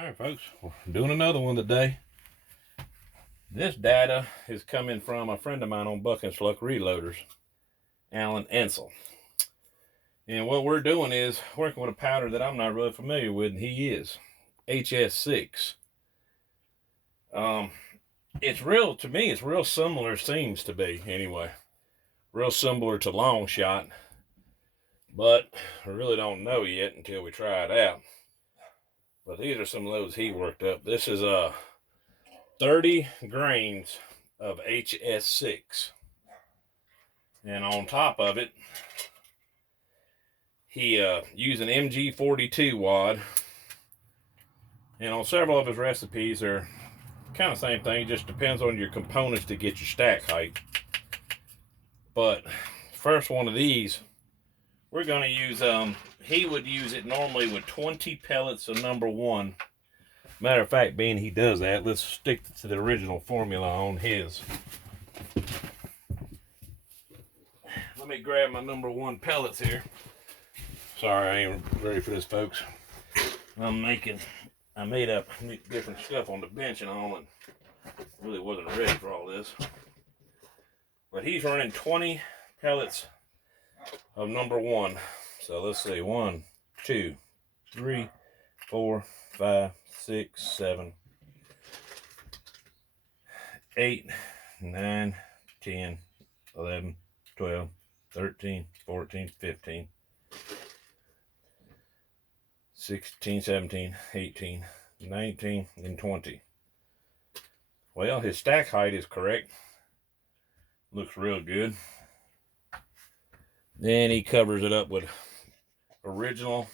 Alright folks, we're doing another one today. This data is coming from a friend of mine on Buck and Schluck Reloaders, Alan Ensel. And what we're doing is working with a powder that I'm not really familiar with, and he is. hs-6. It's real, to me, it's real similar, seems to be anyway. Real similar to Long Shot, but I really don't know yet until we try it out. But these are some of those he worked up. This is 30 grains of hs-6, and on top of it he used an MG42 wad, and on several of his recipes are kind of same thing, just depends on your components to get your stack height. But first one of these we're going to use, he would use it normally with 20 pellets of number 1. Matter of fact, being he does that, let's stick to the original formula on his. Let me grab my number 1 pellets here. Sorry, I ain't ready for this, folks. I made up different stuff on the bench and all, and really wasn't ready for all this. But he's running 20 pellets of number 1. So let's see, 1, 2, 3, 4, 5, 6, 7, 8, 9, 10, 11, 12, 13, 14, 15, 16, 17, 18, 19, and 20. Well, his stack height is correct. Looks real good. Then he covers it up with original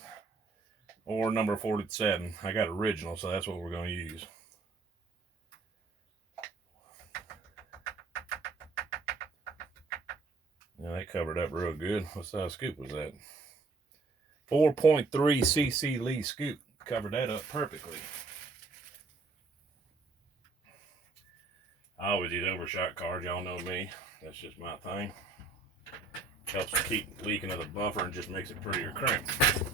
or number 47. I got original, so that's what we're going to use. Now that covered up real good. What size scoop was that? 4.3 cc Lee scoop. Covered that up perfectly. I always use overshot cards. Y'all know me. That's just my thing. Helps keep leaking of the buffer and just makes it prettier crimp, as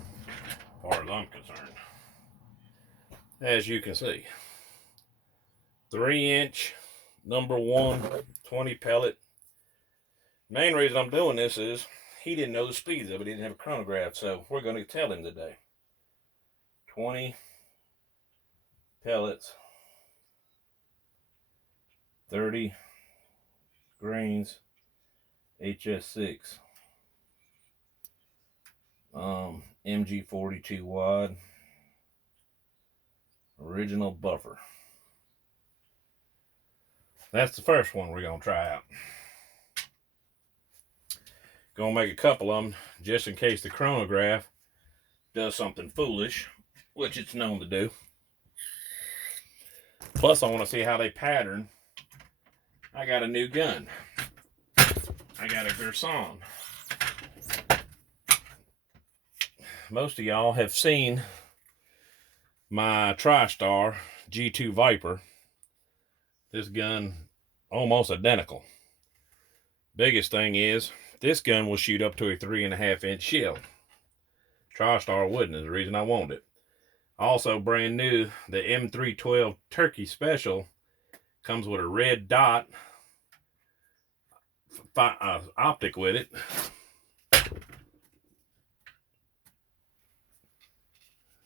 far as I'm concerned. As you can see, 3-inch number 1 20 pellet. Main reason I'm doing this is he didn't know the speeds of it. He didn't have a chronograph, so we're going to tell him today. 20 pellets, 30 grains, hs-6, MG42 wad, original buffer. That's the first one we're going to try out. Gonna make a couple of them just in case the chronograph does something foolish, which it's known to do. Plus I want to see how they pattern. I got a new gun. I got a Gerson. Most of y'all have seen my TriStar G2 Viper. This gun almost identical. Biggest thing is this gun will shoot up to a 3.5-inch shell. TriStar wouldn't, is the reason I wanted it. Also brand new, the M312 Turkey Special comes with a red dot optic with it.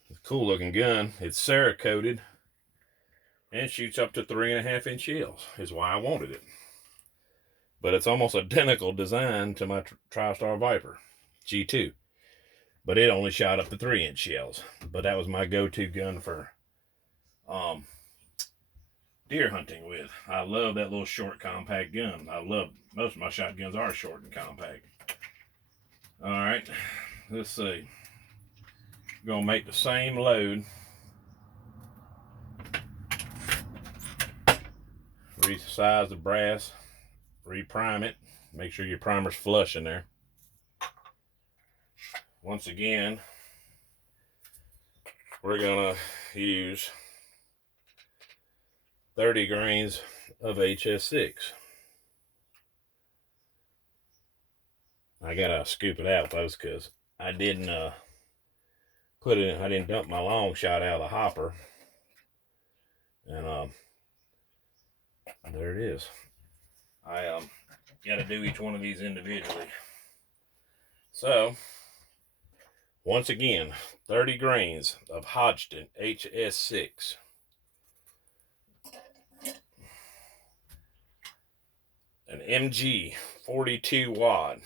It's a cool looking gun. It's Cerakoted and shoots up to 3.5-inch shells, is why I wanted it. But it's almost identical design to my TriStar Viper G2. But it only shot up to 3-inch shells. But that was my go-to gun for deer hunting with. I love that little short compact gun. I love, most of my shotguns are short and compact. Alright, let's see. We're going to make the same load. Resize the brass. Reprime it. Make sure your primer's flush in there. Once again, we're gonna use 30 grains of hs-6. I gotta scoop it out, folks, because I didn't put it in, I didn't dump my long shot out of the hopper. And there it is. I got to do each one of these individually. So, once again, 30 grains of Hodgdon hs-6. An MG 42 watt.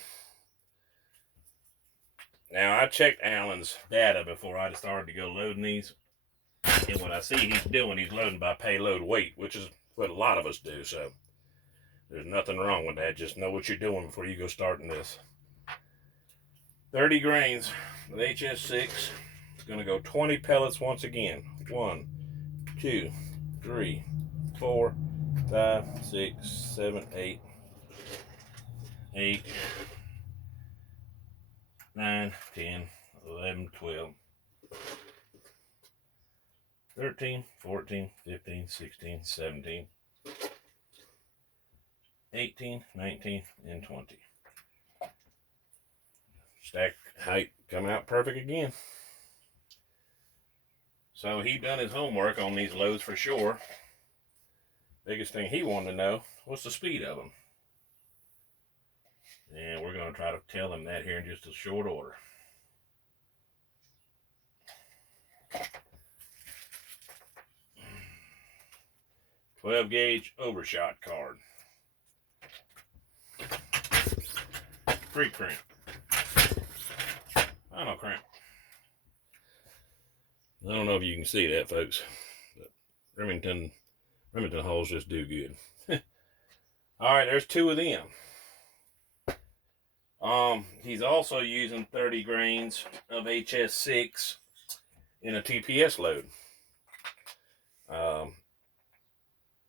Now, I checked Alan's data before I started to go loading these. And what I see he's doing, he's loading by payload weight, which is what a lot of us do. So, there's nothing wrong with that. Just know what you're doing before you go starting this. 30 grains of hs-6. It's going to go 20 pellets once again. 1, 2, 3, 4, 5, 6, 7, 8, 8, 9, 10, 11, 12, 13, 14, 15, 16, 17, 18, 19, and 20. Stack height come out perfect again. So he done his homework on these loads for sure. Biggest thing he wanted to know was the speed of them. And we're going to try to tell him that here in just a short order. .12 gauge overshot card. Free crimp. Final crimp. I don't know if you can see that, folks, but Remington holes just do good. All right, there's 2 of them. He's also using 30 grains of hs-6 in a TPS load. I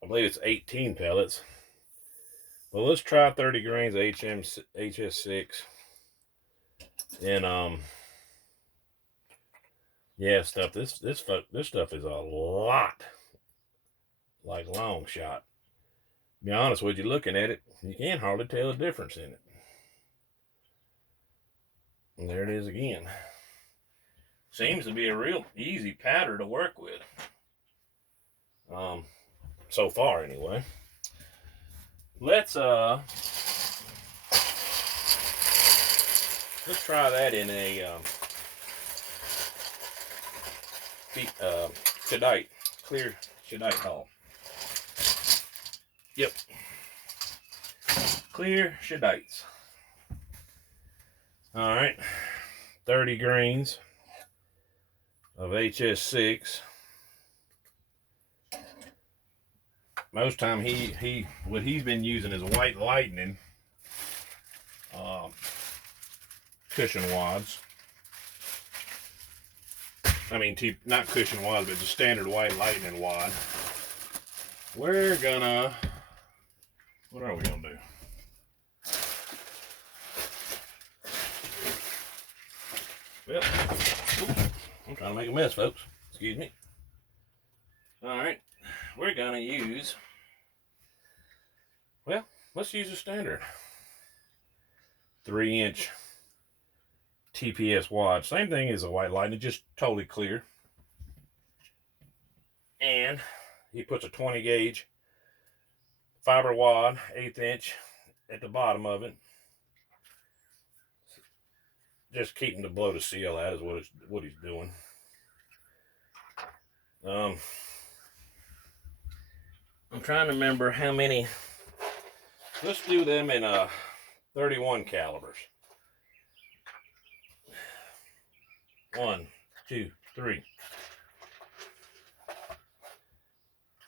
believe it's 18 pellets. Well, let's try 30 grains of hs-6. And yeah, stuff. This stuff is a lot, like long shot. To be honest with you, looking at it, you can't hardly tell the difference in it. And there it is again. Seems to be a real easy pattern to work with. So far anyway. Let's try that in a shadite, clear shadite hull. Yep. Clear shadites. All right. 30 grains of hs-6. Most time what he's been using is White Lightning cushion wads. I mean, not cushion wads, but the standard White Lightning wad. We're gonna, what are we gonna do? Well, I'm trying to make a mess, folks. Excuse me. All right, we're gonna use, well, let's use a standard 3-inch TPS wad. Same thing as a White Lightning, just totally clear. And he puts a 20 gauge fiber wad, 1/8 inch, at the bottom of it. Just keeping the blow to seal out is what he's doing. I'm trying to remember how many. Let's do them in 31 calibers. 1, 2, 3,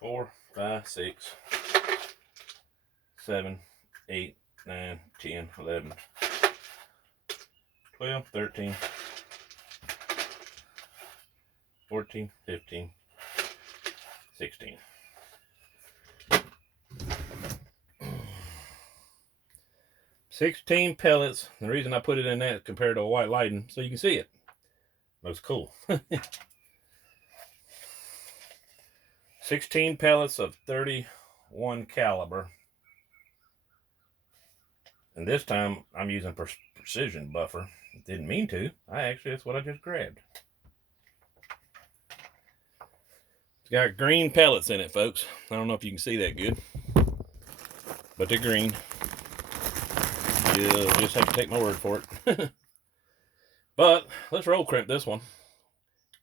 4, 5, 6, 7, 8, 9, 10, 11, 12, 13, 14, 15, 16. $16 pellets. The reason I put it in that compared to a White Lightning, so you can see it. Looks cool. 16 pellets of 31 caliber. And this time I'm using precision buffer. Didn't mean to. That's what I just grabbed. It's got green pellets in it, folks. I don't know if you can see that good, but they're green. You'll just have to take my word for it. But let's roll crimp this one.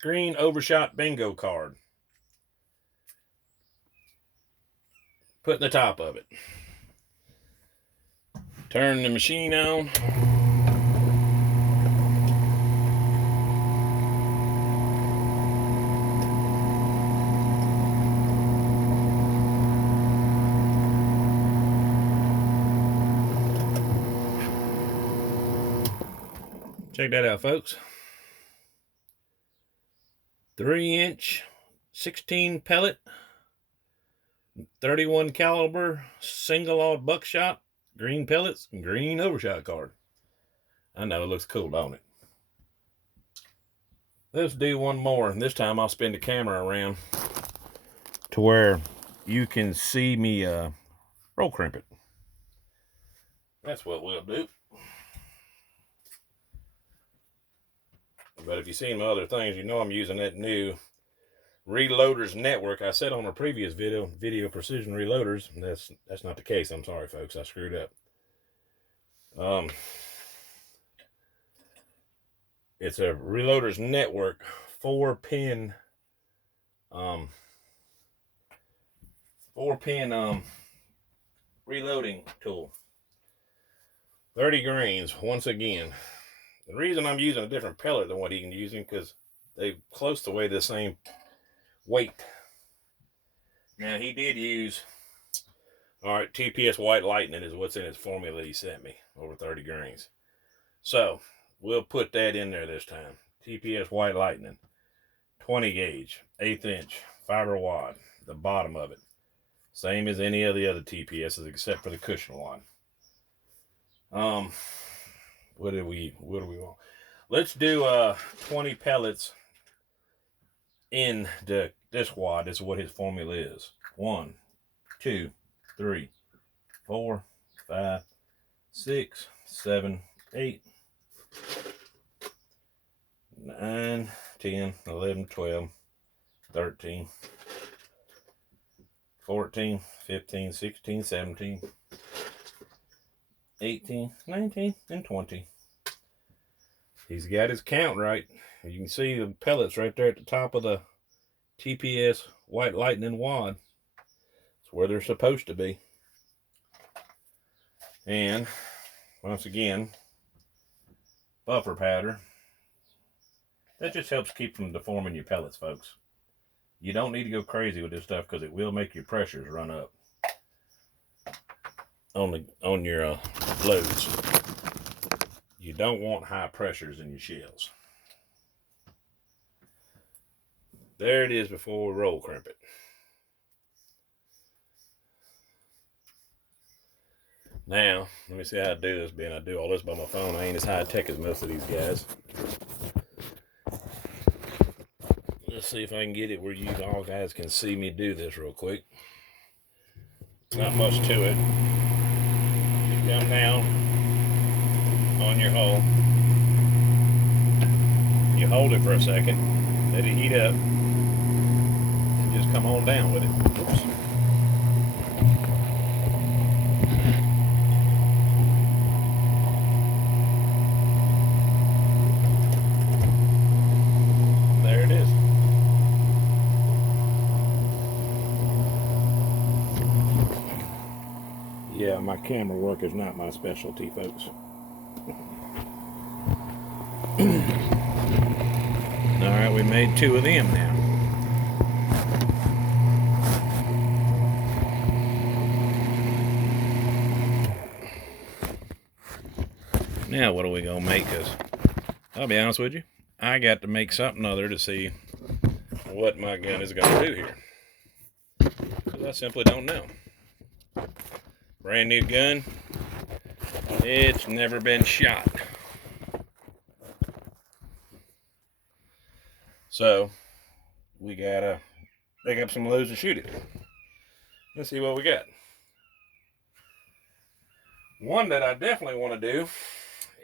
Green overshot bingo card. Put in the top of it. Turn the machine on. Check that out, folks. 3-inch 16 pellet, 31 caliber single-aught buckshot, green pellets, and green overshot card. I know, it looks cool, don't it? Let's do one more, and this time I'll spin the camera around to where you can see me roll crimp it. That's what we'll do. But if you've seen my other things, you know I'm using that new Reloaders Network. I said on a previous video precision reloaders. That's not the case. I'm sorry, folks. I screwed up. It's a Reloaders Network 4-pin reloading tool. 30 grains once again. The reason I'm using a different pellet than what he can use because they close to weigh the same weight. Now he did use, all right, TPS White Lightning is what's in his formula he sent me, over 30 grains. So we'll put that in there this time. TPS White Lightning, 20 gauge, 1/8 inch fiber wad, the bottom of it. Same as any of the other TPSs except for the cushion wad. What do we want? Let's do 20 pellets in this wad. This is what his formula is. 1, 2, 3, 4, 5, 6, 7, 8, 9, 10, 11, 12, 13, 14, 15, 16, 17, 18, 19, and 20. He's got his count right. You can see the pellets right there at the top of the TPS White Lightning wad. It's where they're supposed to be. And once again, buffer powder. That just helps keep from deforming your pellets, folks. You don't need to go crazy with this stuff because it will make your pressures run up on your loads. You don't want high pressures in your shells. There it is before we roll crimp it. Now, let me see how I do this, being I do all this by my phone. I ain't as high tech as most of these guys. Let's see if I can get it where you all guys can see me do this real quick. Not much to it. Just come down on your hole. You hold it for a second, let it heat up, and just come on down with it. Oops. There it is. Yeah, my camera work is not my specialty, folks. Alright, we made 2 of them now. Now what are we going to make? Because I'll be honest with you, I got to make something other to see what my gun is going to do here. Because I simply don't know. Brand new gun. It's never been shot. So we gotta pick up some loads and shoot it. Let's see what we got. One that I definitely want to do,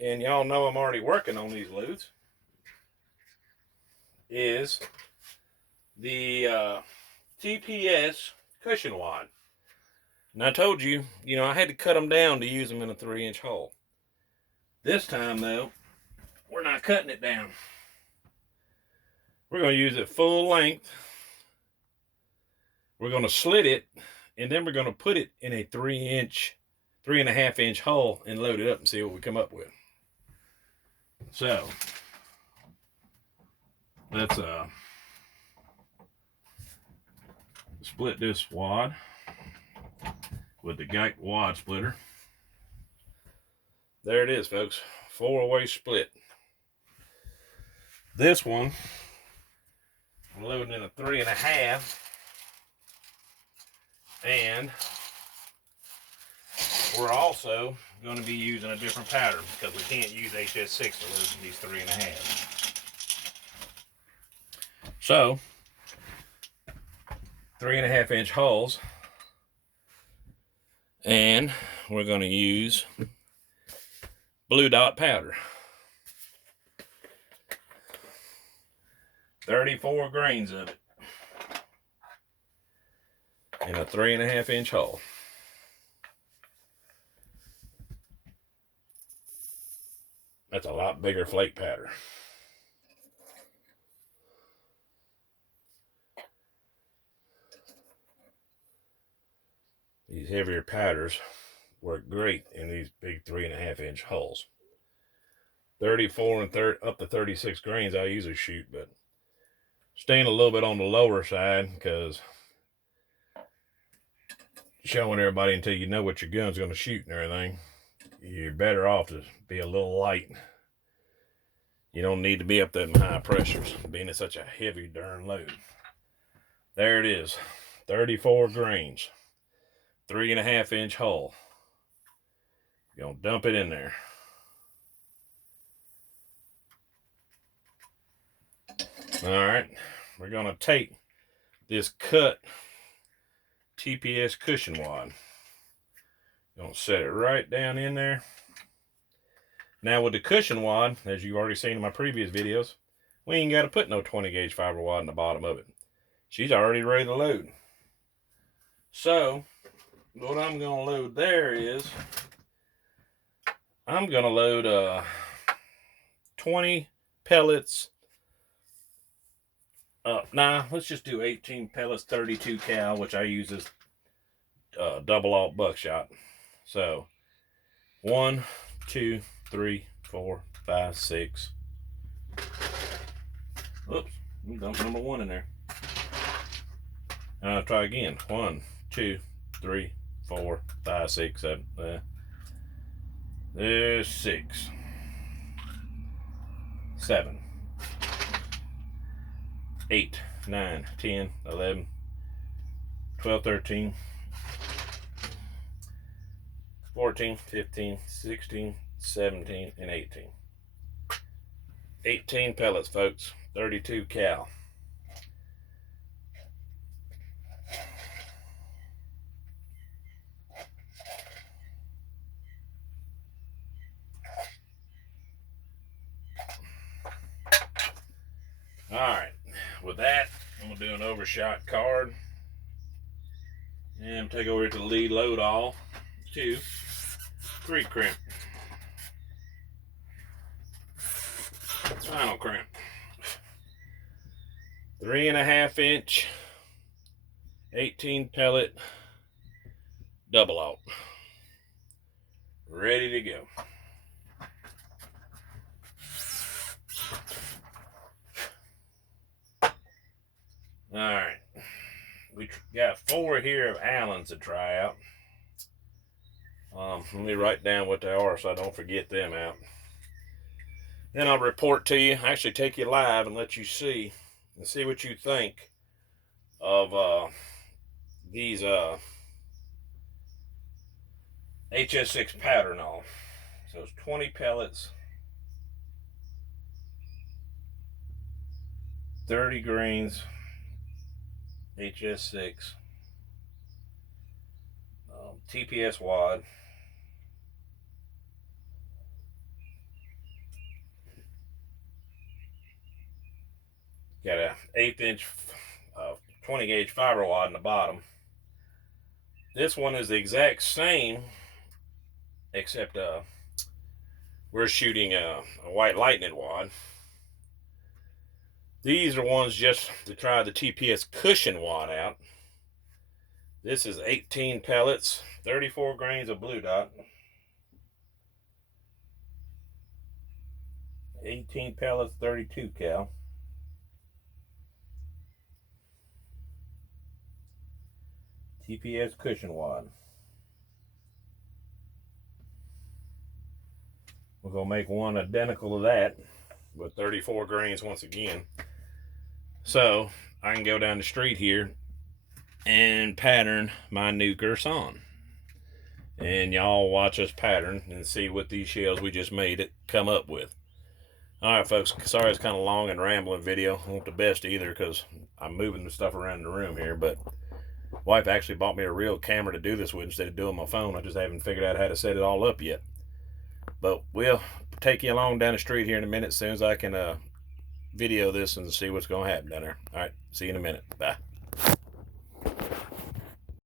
and y'all know I'm already working on these loads, is the TPS cushion wad. And I told you, I had to cut them down to use them in a 3-inch hole. This time, though, we're not cutting it down. We're going to use it full length. We're going to slit it, and then we're going to put it in a 3.5-inch hole and load it up and see what we come up with. So, let's split this wad with the Geico wad splitter. There it is, folks. 4-way split. This one, I'm loading in a 3.5, and we're also going to be using a different pattern because we can't use hs-6 to load these 3.5. So, 3.5-inch holes, and we're going to use blue dot powder. 34 grains of it in a 3.5-inch hole. That's a lot bigger flake powder. These heavier powders work great in these big 3.5-inch holes. 34 and up to 36 grains I usually shoot, but staying a little bit on the lower side because showing everybody until you know what your gun's going to shoot and everything, you're better off to be a little light. You don't need to be up that high pressures, being at such a heavy darn load. There it is, 34 grains, 3.5-inch hole. You're going to dump it in there. Alright, we're going to take this cut TPS cushion wad. Going to set it right down in there. Now with the cushion wad, as you've already seen in my previous videos, we ain't got to put no 20-gauge fiber wad in the bottom of it. She's already ready to load. So, what I'm going to load there is, I'm going to load 20 pellets. Let's just do 18 pellets, 32 cal, which I use as double alt buckshot. So, 1, 2, 3, 4, 5, 6. Oops, dump number 1 in there. I'll try again. 1, 2, 3, 4, 5, 6, 7. There's 6, 7, 8, 9, 10, 11, 12, 13, 14, 15, 16, 17, and 18. 18 pellets, folks. 32 cal. Alright, with that, I'm going to do an overshot card. And take over to the lead load all to 3 crimp. Final crimp. 3.5-inch 18 pellet double alt. Ready to go. Alright. We got 4 here of Allen's to try out. Let me write down what they are so I don't forget them out. Then I'll report to you, actually take you live and let you see and see what you think of these hs-6 powder and all. So it's 20 pellets, 30 grains, hs-6, TPS wad, got a 1/8 inch 20 gauge fiber wad in the bottom. This one is the exact same, except we're shooting a white lightning wad. These are ones just to try the TPS cushion wad out. This is 18 pellets, 34 grains of blue dot. 18 pellets, 32 cal. TPS cushion wad. We're going to make one identical to that with 34 grains once again. So I can go down the street here and pattern my new Gerson. And y'all watch us pattern and see what these shells we just made it come up with. Alright folks, sorry it's kind of long and rambling video. I want the best either because I'm moving the stuff around the room here, but wife actually bought me a real camera to do this with instead of doing my phone. I just haven't figured out how to set it all up yet. But we'll take you along down the street here in a minute as soon as I can video this and see what's going to happen down there. Alright, see you in a minute. Bye.